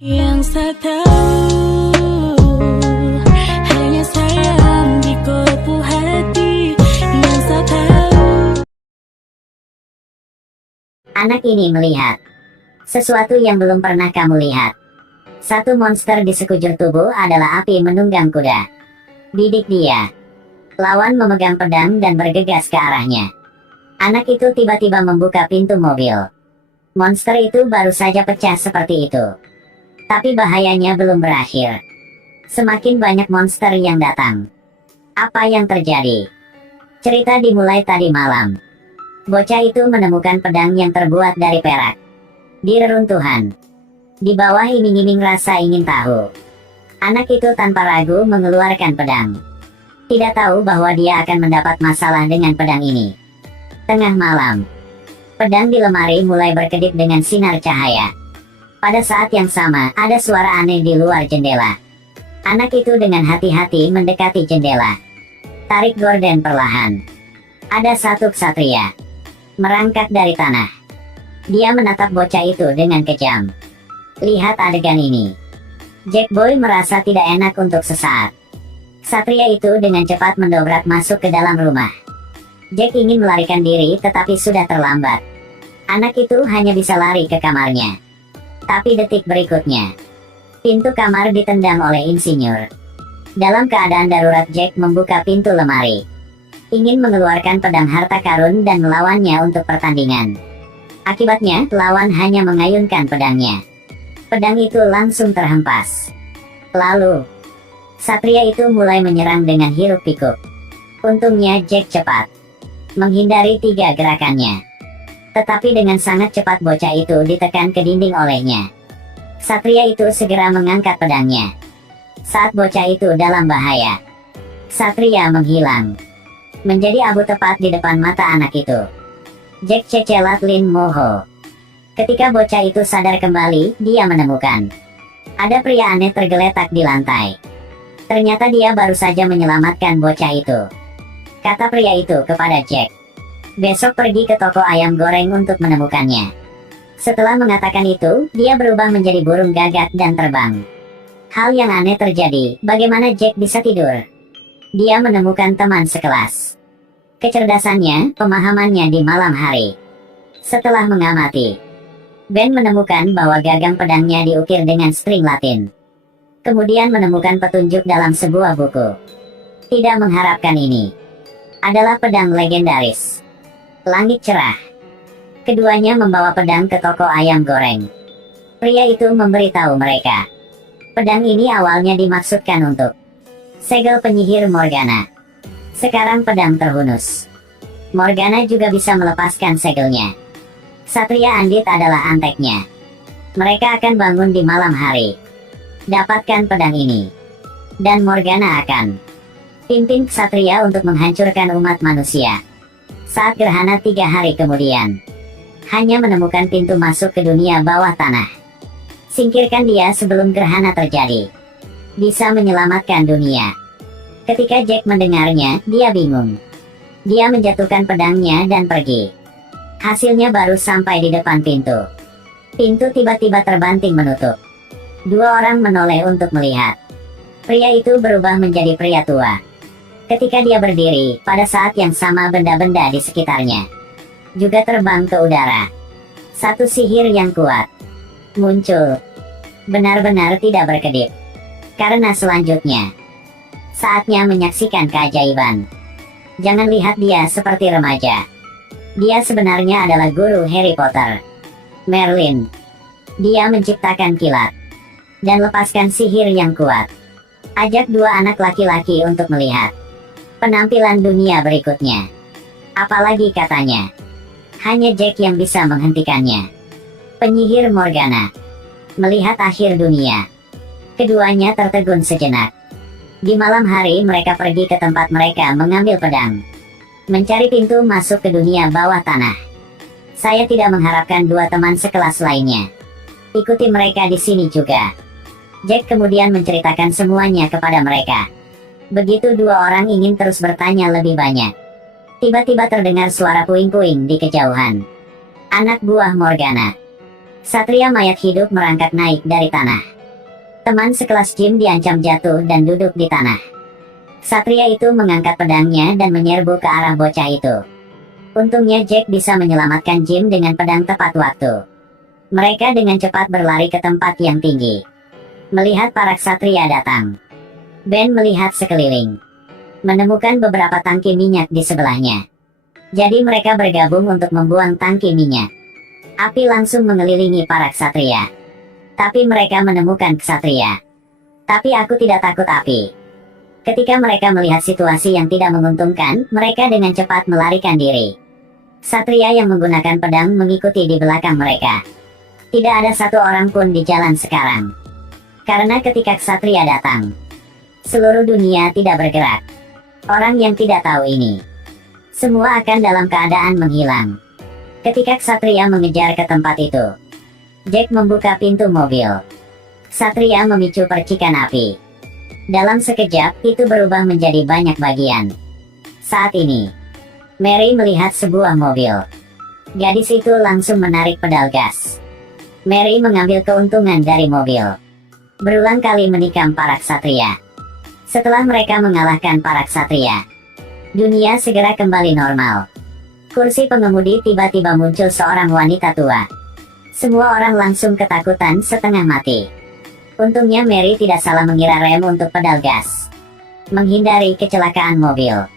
Yang saya tahu hanya sayang di kopu hati. Yang saya tahu. Anak ini melihat sesuatu yang belum pernah kamu lihat. Satu monster di sekujur tubuh adalah api menunggang kuda. Bidik dia. Lawan memegang pedang dan bergegas ke arahnya. Anak itu tiba-tiba membuka pintu mobil. Monster itu baru saja pecah seperti itu. Tapi bahayanya belum berakhir. Semakin banyak monster yang datang. Apa yang terjadi? Cerita dimulai tadi malam. Bocah itu menemukan pedang yang terbuat dari perak di reruntuhan. Di bawah iming-iming rasa ingin tahu. Anak itu tanpa ragu mengeluarkan pedang. Tidak tahu bahwa dia akan mendapat masalah dengan pedang ini. Tengah malam. Pedang di lemari mulai berkedip dengan sinar cahaya. Pada saat yang sama, ada suara aneh di luar jendela. Anak itu dengan hati-hati mendekati jendela. Tarik gorden perlahan. Ada satu ksatria merangkak dari tanah. Dia menatap bocah itu dengan kejam. Lihat adegan ini. Jack Boy merasa tidak enak untuk sesaat. Ksatria itu dengan cepat mendobrak masuk ke dalam rumah. Jack ingin melarikan diri tetapi sudah terlambat. Anak itu hanya bisa lari ke kamarnya. Tapi detik berikutnya, pintu kamar ditendang oleh insinyur. Dalam keadaan darurat, Jack membuka pintu lemari. Ingin mengeluarkan pedang harta karun dan melawannya untuk pertandingan. Akibatnya, lawan hanya mengayunkan pedangnya. Pedang itu langsung terhempas. Lalu, Satria itu mulai menyerang dengan hiruk pikuk. Untungnya Jack cepat menghindari 3 gerakannya. Tetapi dengan sangat cepat bocah itu ditekan ke dinding olehnya. Satria itu segera mengangkat pedangnya. Saat bocah itu dalam bahaya, Satria menghilang. Menjadi abu tepat di depan mata anak itu. Jack cecelat Lin Moho. Ketika bocah itu sadar kembali, dia menemukan ada pria aneh tergeletak di lantai. Ternyata dia baru saja menyelamatkan bocah itu. Kata pria itu kepada Jack. Besok pergi ke toko ayam goreng untuk menemukannya. Setelah mengatakan itu, dia berubah menjadi burung gagak dan terbang. Hal yang aneh terjadi, bagaimana Jack bisa tidur? Dia menemukan teman sekelas. Kecerdasannya, pemahamannya di malam hari. Setelah mengamati, Ben menemukan bahwa gagang pedangnya diukir dengan string Latin. Kemudian menemukan petunjuk dalam sebuah buku. Tidak mengharapkan ini adalah pedang legendaris. Langit cerah. Keduanya membawa pedang ke toko ayam goreng. Pria itu memberitahu mereka. Pedang ini awalnya dimaksudkan untuk segel penyihir Morgana. Sekarang pedang terhunus. Morgana juga bisa melepaskan segelnya. Satria Andit adalah anteknya. Mereka akan bangun di malam hari. Dapatkan pedang ini. Dan Morgana akan pimpin Ksatria untuk menghancurkan umat manusia. Saat gerhana 3 hari kemudian, hanya menemukan pintu masuk ke dunia bawah tanah. Singkirkan dia sebelum gerhana terjadi. Bisa menyelamatkan dunia. Ketika Jack mendengarnya, dia bingung. Dia menjatuhkan pedangnya dan pergi. Hasilnya baru sampai di depan pintu. Pintu tiba-tiba terbanting menutup. 2 orang menoleh untuk melihat. Pria itu berubah menjadi pria tua. Ketika dia berdiri, pada saat yang sama benda-benda di sekitarnya juga terbang ke udara. Satu sihir yang kuat muncul. Benar-benar tidak berkedip. Karena selanjutnya, saatnya menyaksikan keajaiban. Jangan lihat dia seperti remaja. Dia sebenarnya adalah guru Harry Potter, Merlin. Dia menciptakan kilat dan lepaskan sihir yang kuat. Ajak 2 anak laki-laki untuk melihat penampilan dunia berikutnya. Apalagi katanya, hanya Jack yang bisa menghentikannya. Penyihir Morgana melihat akhir dunia. Keduanya tertegun sejenak. Di malam hari mereka pergi ke tempat mereka mengambil pedang. Mencari pintu masuk ke dunia bawah tanah. Saya tidak mengharapkan 2 teman sekelas lainnya. Ikuti mereka di sini juga. Jack kemudian menceritakan semuanya kepada mereka. Begitu 2 orang ingin terus bertanya lebih banyak. Tiba-tiba terdengar suara puing-puing di kejauhan. Anak buah Morgana Satria mayat hidup merangkak naik dari tanah. Teman sekelas Jim diancam jatuh dan duduk di tanah. Satria itu mengangkat pedangnya dan menyerbu ke arah bocah itu. Untungnya Jack bisa menyelamatkan Jim dengan pedang tepat waktu. Mereka dengan cepat berlari ke tempat yang tinggi. Melihat para ksatria datang, Ben melihat sekeliling, menemukan beberapa tangki minyak di sebelahnya. Jadi mereka bergabung untuk membuang tangki minyak. Api langsung mengelilingi para ksatria. Tapi mereka menemukan ksatria. Tapi aku tidak takut api. Ketika mereka melihat situasi yang tidak menguntungkan, mereka dengan cepat melarikan diri. Ksatria yang menggunakan pedang mengikuti di belakang mereka. Tidak ada satu orang pun di jalan sekarang. Karena ketika ksatria datang, seluruh dunia tidak bergerak. Orang yang tidak tahu ini, semua akan dalam keadaan menghilang. Ketika ksatria mengejar ke tempat itu, Jack membuka pintu mobil. Ksatria memicu percikan api. Dalam sekejap, itu berubah menjadi banyak bagian. Saat ini, Mary melihat sebuah mobil. Gadis itu langsung menarik pedal gas. Mary mengambil keuntungan dari mobil. Berulang kali menikam para ksatria. Setelah mereka mengalahkan para ksatria, dunia segera kembali normal. Kursi pengemudi tiba-tiba muncul seorang wanita tua. Semua orang langsung ketakutan setengah mati. Untungnya Mary tidak salah mengira rem untuk pedal gas, menghindari kecelakaan mobil.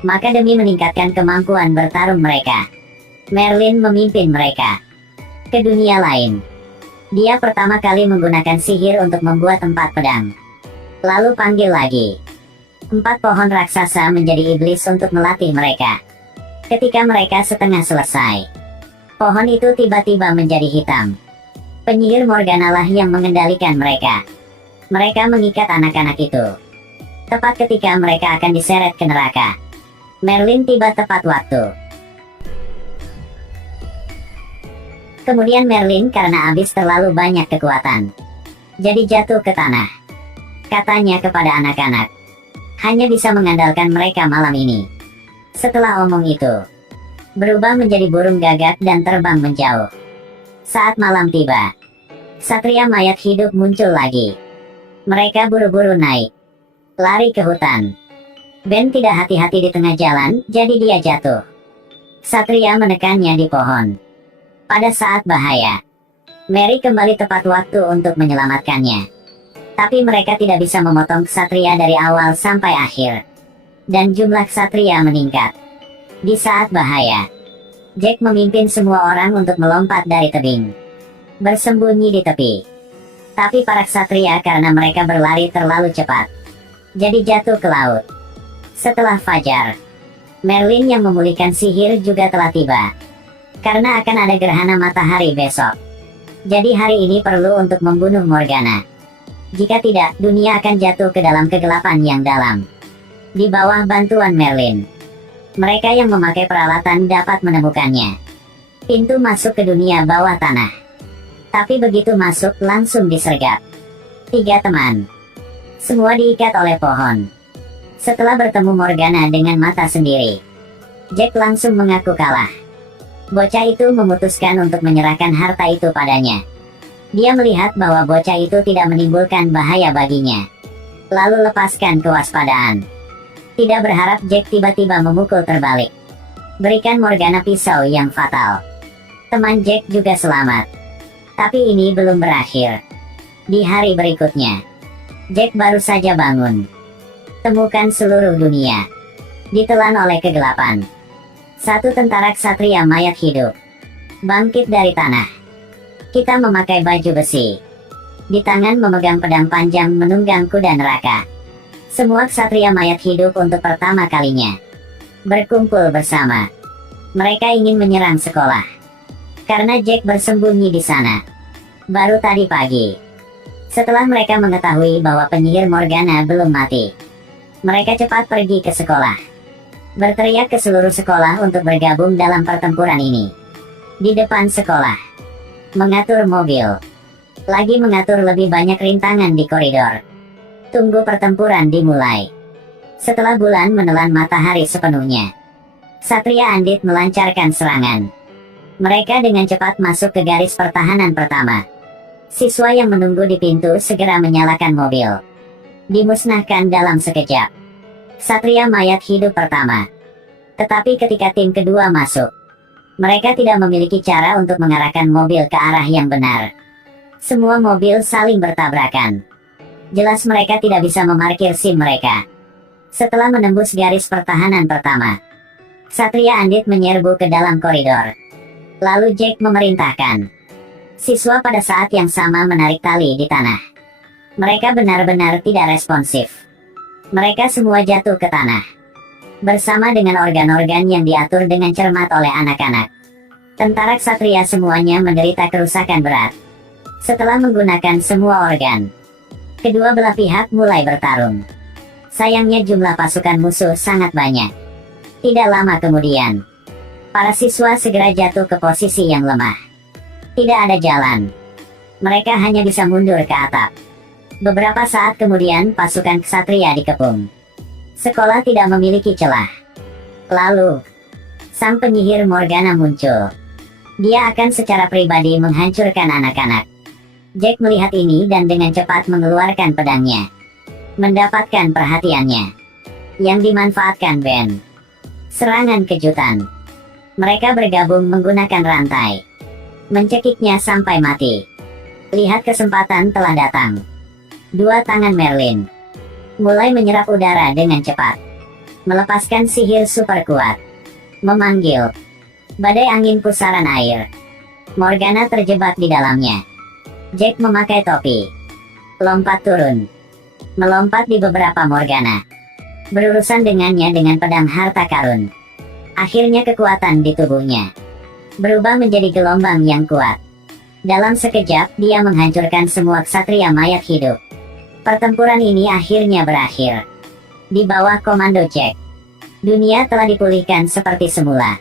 Maka demi meningkatkan kemampuan bertarung mereka, Merlin memimpin mereka ke dunia lain. Dia pertama kali menggunakan sihir untuk membuat 4 pedang. Lalu panggil lagi 4 pohon raksasa menjadi iblis untuk melatih mereka. Ketika mereka setengah selesai, pohon itu tiba-tiba menjadi hitam. Penyihir Morgana lah yang mengendalikan mereka. Mereka mengikat anak-anak itu. Tepat ketika mereka akan diseret ke neraka, Merlin tiba tepat waktu. Kemudian Merlin karena habis terlalu banyak kekuatan, jadi jatuh ke tanah. Katanya kepada anak-anak, hanya bisa mengandalkan mereka malam ini. Setelah omong itu, berubah menjadi burung gagak dan terbang menjauh. Saat malam tiba, Satria mayat hidup muncul lagi. Mereka buru-buru naik, lari ke hutan. Ben tidak hati-hati di tengah jalan, jadi dia jatuh. Satria menekannya di pohon. Pada saat bahaya, Mary kembali tepat waktu untuk menyelamatkannya. Tapi mereka tidak bisa memotong ksatria dari awal sampai akhir. Dan jumlah ksatria meningkat. Di saat bahaya, Jack memimpin semua orang untuk melompat dari tebing, bersembunyi di tepi. Tapi para ksatria karena mereka berlari terlalu cepat, jadi jatuh ke laut. Setelah fajar, Merlin yang memulihkan sihir juga telah tiba. Karena akan ada gerhana matahari besok. Jadi hari ini perlu untuk membunuh Morgana. Jika tidak, dunia akan jatuh ke dalam kegelapan yang dalam. Di bawah bantuan Merlin, mereka yang memakai peralatan dapat menemukannya. Pintu masuk ke dunia bawah tanah. Tapi begitu masuk langsung disergap 3 teman. Semua diikat oleh pohon. Setelah bertemu Morgana dengan mata sendiri, Jack langsung mengaku kalah. Bocah itu memutuskan untuk menyerahkan harta itu padanya. Dia melihat bahwa bocah itu tidak menimbulkan bahaya baginya. Lalu lepaskan kewaspadaan. Tidak berharap Jack tiba-tiba memukul terbalik. Berikan Morgana pisau yang fatal. Teman Jack juga selamat. Tapi ini belum berakhir. Di hari berikutnya, Jack baru saja bangun. Temukan seluruh dunia ditelan oleh kegelapan. Satu tentara ksatria mayat hidup bangkit dari tanah. Kita memakai baju besi. Di tangan memegang pedang panjang menunggang kuda neraka. Semua ksatria mayat hidup untuk pertama kalinya berkumpul bersama. Mereka ingin menyerang sekolah. Karena Jack bersembunyi di sana baru tadi pagi. Setelah mereka mengetahui bahwa penyihir Morgana belum mati, mereka cepat pergi ke sekolah. Berteriak ke seluruh sekolah untuk bergabung dalam pertempuran ini. Di depan sekolah, mengatur mobil, lagi mengatur lebih banyak rintangan di koridor. Tunggu pertempuran dimulai. Setelah bulan menelan matahari sepenuhnya, Satria Andit melancarkan serangan. Mereka dengan cepat masuk ke garis pertahanan pertama. Siswa yang menunggu di pintu segera menyalakan mobil. Dimusnahkan dalam sekejap. Satria mayat hidup pertama. Tetapi ketika tim kedua masuk, mereka tidak memiliki cara untuk mengarahkan mobil ke arah yang benar. Semua mobil saling bertabrakan. Jelas mereka tidak bisa memarkir SIM mereka. Setelah menembus garis pertahanan pertama, Satria Andit menyerbu ke dalam koridor. Lalu Jack memerintahkan siswa pada saat yang sama menarik tali di tanah. Mereka benar-benar tidak responsif. Mereka semua jatuh ke tanah. Bersama dengan organ-organ yang diatur dengan cermat oleh anak-anak. Tentara ksatria semuanya menderita kerusakan berat. Setelah menggunakan semua organ, kedua belah pihak mulai bertarung. Sayangnya jumlah pasukan musuh sangat banyak. Tidak lama kemudian, para siswa segera jatuh ke posisi yang lemah. Tidak ada jalan. Mereka hanya bisa mundur ke atap. Beberapa saat kemudian pasukan ksatria dikepung. Sekolah tidak memiliki celah. Lalu, sang penyihir Morgana muncul. Dia akan secara pribadi menghancurkan anak-anak. Jack melihat ini dan dengan cepat mengeluarkan pedangnya. Mendapatkan perhatiannya. Yang dimanfaatkan Ben. Serangan kejutan. Mereka bergabung menggunakan rantai. Mencekiknya sampai mati. Lihat kesempatan telah datang. Dua tangan Merlin mulai menyerap udara dengan cepat. Melepaskan sihir super kuat. Memanggil badai angin pusaran air. Morgana terjebak di dalamnya. Jack memakai topi. Lompat turun. Melompat di beberapa Morgana. Berurusan dengannya dengan pedang harta karun. Akhirnya kekuatan di tubuhnya berubah menjadi gelombang yang kuat. Dalam sekejap, dia menghancurkan semua ksatria mayat hidup. Pertempuran ini akhirnya berakhir. Di bawah komando Jack, dunia telah dipulihkan seperti semula.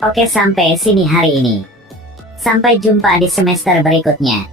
Oke, sampai sini hari ini. Sampai jumpa di semester berikutnya.